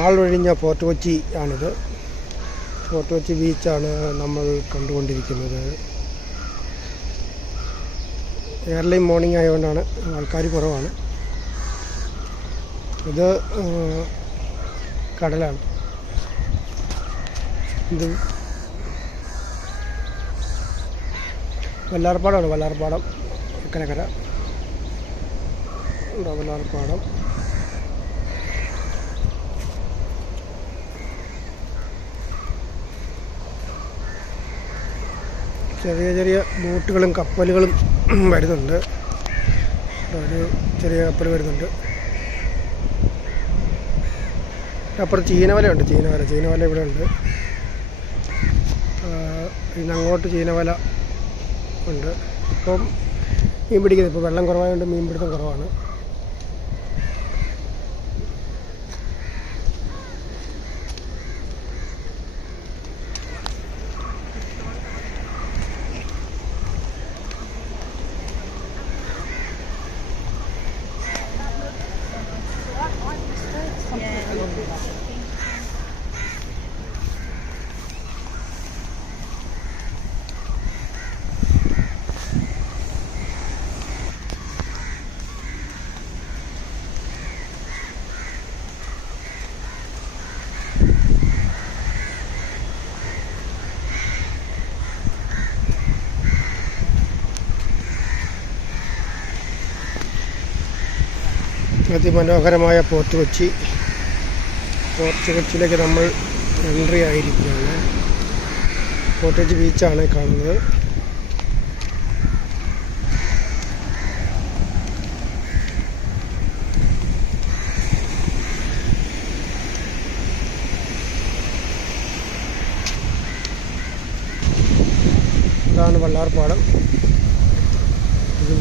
ആളൊഴിഞ്ഞ ഫോർട്ട് കൊച്ചി ആണിത്. ഫോർട്ട് കൊച്ചി ബീച്ചാണ് നമ്മൾ കണ്ടുകൊണ്ടിരിക്കുന്നത്. ഏർലി മോർണിംഗ് ആയതുകൊണ്ടാണ് ആൾക്കാർ കുറവാണ്. ഇത് കടലാണ്. ഇത് വല്ലാർപാടമാണ്. വല്ലാർപാടം അക്കരക്കര വല്ലാർപാടം. ചെറിയ ചെറിയ ബോട്ടുകളും കപ്പലുകളും വരുന്നുണ്ട്. ഒരു ചെറിയ കപ്പൽ വരുന്നുണ്ട്. അപ്പുറത്ത് ചീനവലയുണ്ട്. ചീനവല ഇവിടെ ഉണ്ട്. പിന്നെ അങ്ങോട്ട് ചീനവല ഉണ്ട്. ഇപ്പം മീൻ പിടിക്കുന്നത്, ഇപ്പോൾ വെള്ളം കുറവായതുകൊണ്ട് മീൻ പിടുത്തം കുറവാണ്. അതിമനോഹരമായ ഫോർട്ട് കൊച്ചി. ഫോർട്ട് കൊച്ചിയിലേക്ക് നമ്മൾ എൻട്രി ആയിരിക്കുകയാണ്. ഫോർട്ട് കൊച്ചി ബീച്ചാണ് കാണുന്നത്. ഇതാണ് വല്ലാർപാടം. ഇത്